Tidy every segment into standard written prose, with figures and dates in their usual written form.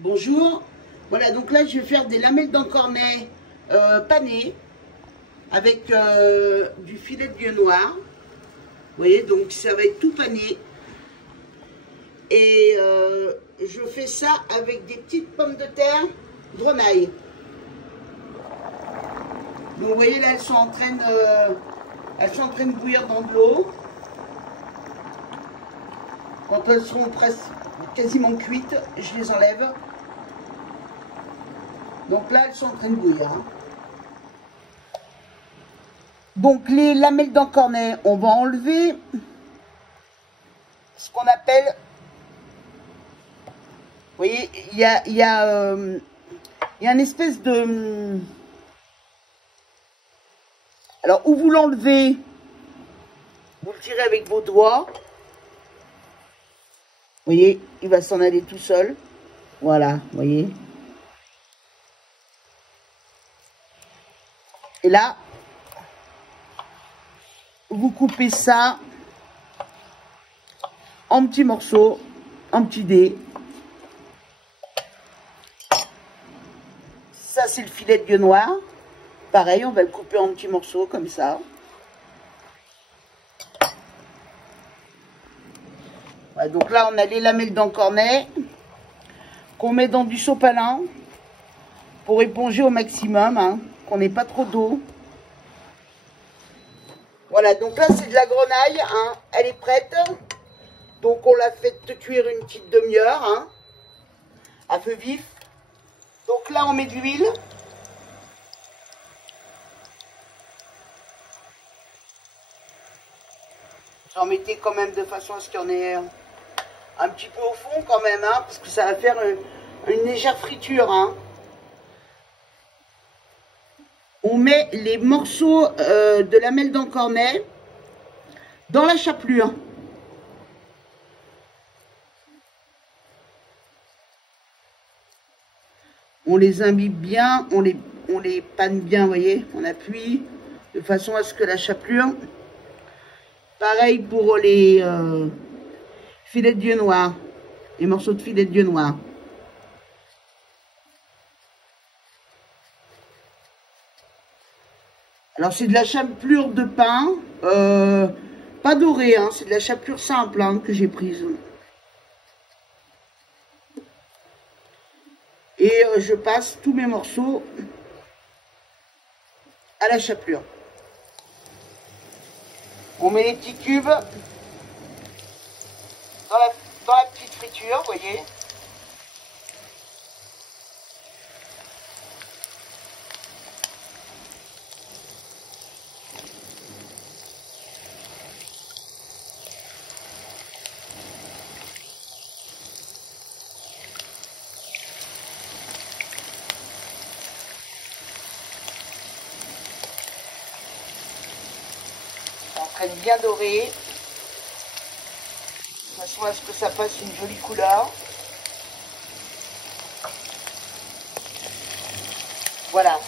Bonjour, voilà, donc là je vais faire des lamelles d'encornet panées avec du filet de vieux noir. Vous voyez, donc ça va être tout pané. Et je fais ça avec des petites pommes de terre grenaille. Donc vous voyez là, elles sont en train de bouillir dans de l'eau. Quand elles seront presque quasiment cuites, je les enlève. Donc là, elles sont en train de bouillir. Donc les lamelles d'encornet, on va enlever ce qu'on appelle... Vous voyez, il y a une espèce de... Alors, où vous l'enlevez, vous le tirez avec vos doigts. Vous voyez, il va s'en aller tout seul. Voilà, vous voyez. Et là, vous coupez ça en petits morceaux, en petits dés. Ça, c'est le filet de vieux noir. Pareil, on va le couper en petits morceaux, comme ça. Voilà, donc là, on a les lamelles d'encornet qu'on met dans du sopalin pour éponger au maximum, hein, qu'on n'ait pas trop d'eau. Voilà, donc là, c'est de la grenaille, hein, elle est prête. Donc, on l'a fait cuire une petite demi-heure, hein, à feu vif. Donc là, on met de l'huile. J'en mettais quand même de façon à ce qu'il y en ait un petit peu au fond quand même, hein, parce que ça va faire une légère friture. Hein. On met les morceaux de lamelles d'encornet dans la chapelure. On les imbibe bien, on les panne bien, vous voyez, on appuie de façon à ce que la chapelure... Pareil pour les filets de vieux noir, les morceaux de filets de vieux noir. Alors c'est de la chapelure de pain, pas dorée, hein, c'est de la chapelure simple, hein, que j'ai prise. Et je passe tous mes morceaux à la chapelure. On met les petits cubes dans la petite friture, vous voyez. Bien doré, de façon à ce que ça fasse une jolie couleur. Voilà,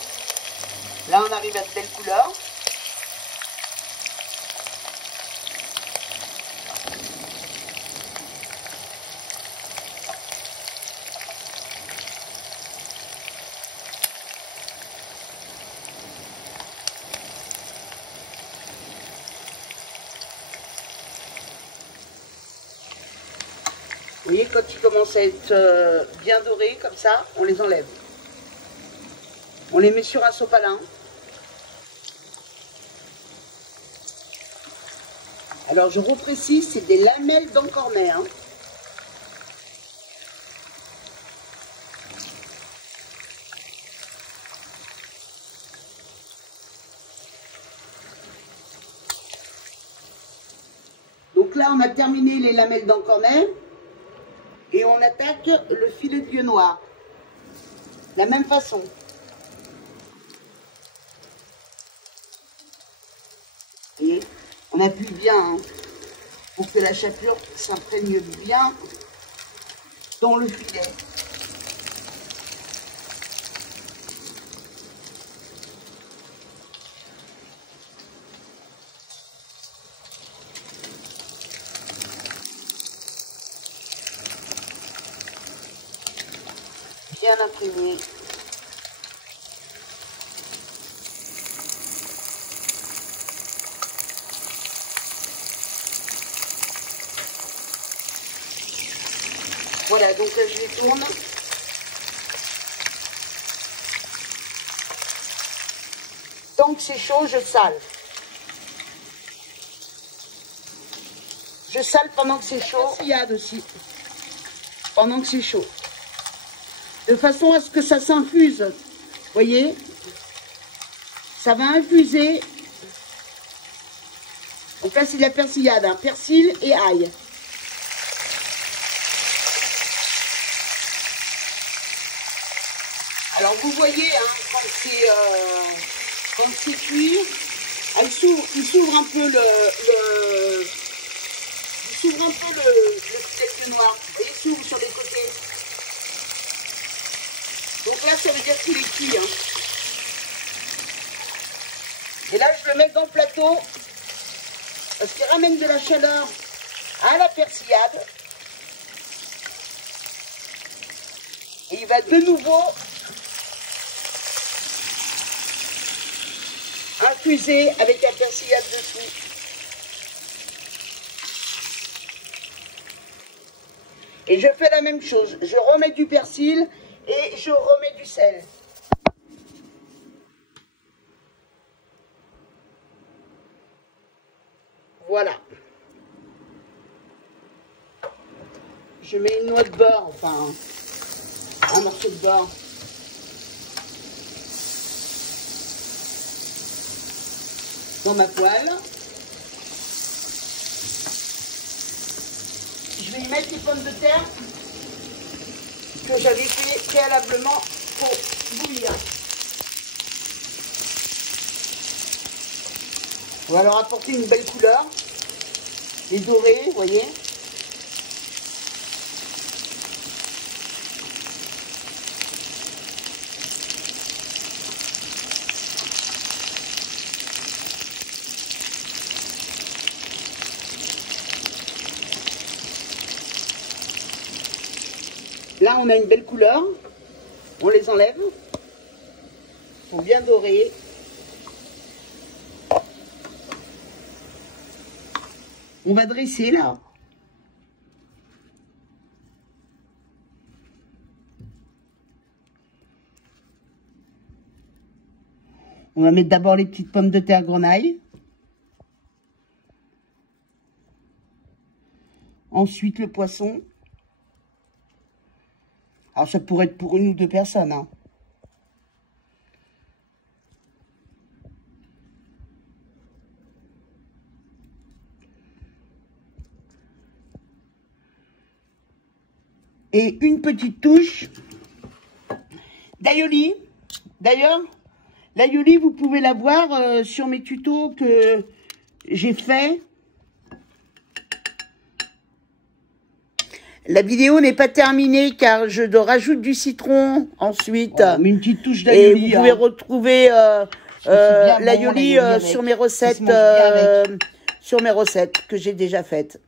là on arrive à de belles couleurs. Vous voyez, quand ils commencent à être bien dorés, comme ça, on les enlève. On les met sur un sopalin. Alors, je reprécise, c'est des lamelles d'encornet. Hein. Donc là, on a terminé les lamelles d'encornet. Et on attaque le filet de vieux noir. De la même façon. Et on appuie bien, hein, pour que la chapelure s'imprègne bien dans le filet. bien imprégné. Voilà, donc là je les tourne. Tant que c'est chaud, je sale. Je sale pendant que c'est chaud. Persillade aussi. Pendant que c'est chaud. De façon à ce que ça s'infuse. Vous voyez? Ça va infuser. Donc là, c'est de la persillade. Hein. Persil et ail. Alors, vous voyez, hein, quand c'est cuit, il s'ouvre un peu le filet noir. Vous voyez, il s'ouvre sur les côtés. Donc là, ça veut dire qu'il est cuit. Hein. Et là, je le mets dans le plateau parce qu'il ramène de la chaleur à la persillade. Et il va de nouveau infuser avec la persillade dessous. Et je fais la même chose. Je remets du persil et je remets du sel. Voilà. Je mets une noix de beurre, enfin un morceau de beurre. Dans ma poêle. Je vais y mettre les pommes de terre que j'avais fait préalablement pour bouillir. On va leur apporter une belle couleur. Les dorés, vous voyez. Là, on a une belle couleur. On les enlève. Ils sont bien dorés. On va dresser là. On va mettre d'abord les petites pommes de terre grenaille. Ensuite le poisson. Alors ça pourrait être pour une ou deux personnes. Hein. Et une petite touche d'aïoli. D'ailleurs, l'aïoli, vous pouvez la voir sur mes tutos que j'ai fait. La vidéo n'est pas terminée car je rajoute du citron ensuite. Oh, mais une petite touche d'aïoli. Et vous pouvez retrouver l'aïoli sur mes recettes, que j'ai déjà faites.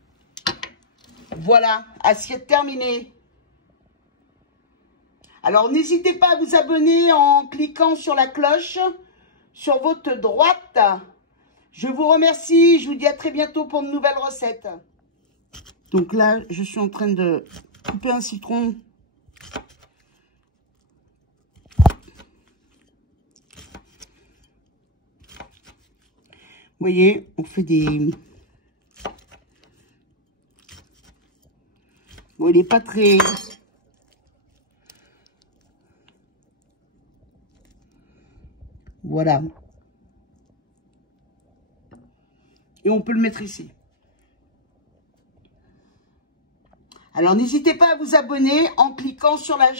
Voilà, assiette terminée. Alors, n'hésitez pas à vous abonner en cliquant sur la cloche sur votre droite. Je vous remercie. Je vous dis à très bientôt pour de nouvelles recettes. Donc là, je suis en train de couper un citron. Vous voyez, on fait des... Bon, il n'est pas très... Voilà. Et on peut le mettre ici. Alors, n'hésitez pas à vous abonner en cliquant sur la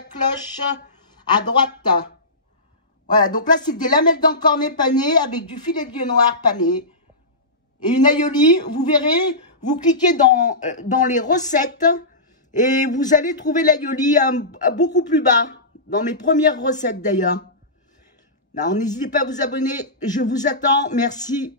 cloche à droite. Voilà, donc là, c'est des lamelles d'encornet panées avec du filet de vieux noir pané. Et une aïoli, vous verrez, vous cliquez dans les recettes et vous allez trouver l'aïoli beaucoup plus bas. Dans mes premières recettes, d'ailleurs. Alors, n'hésitez pas à vous abonner. Je vous attends. Merci.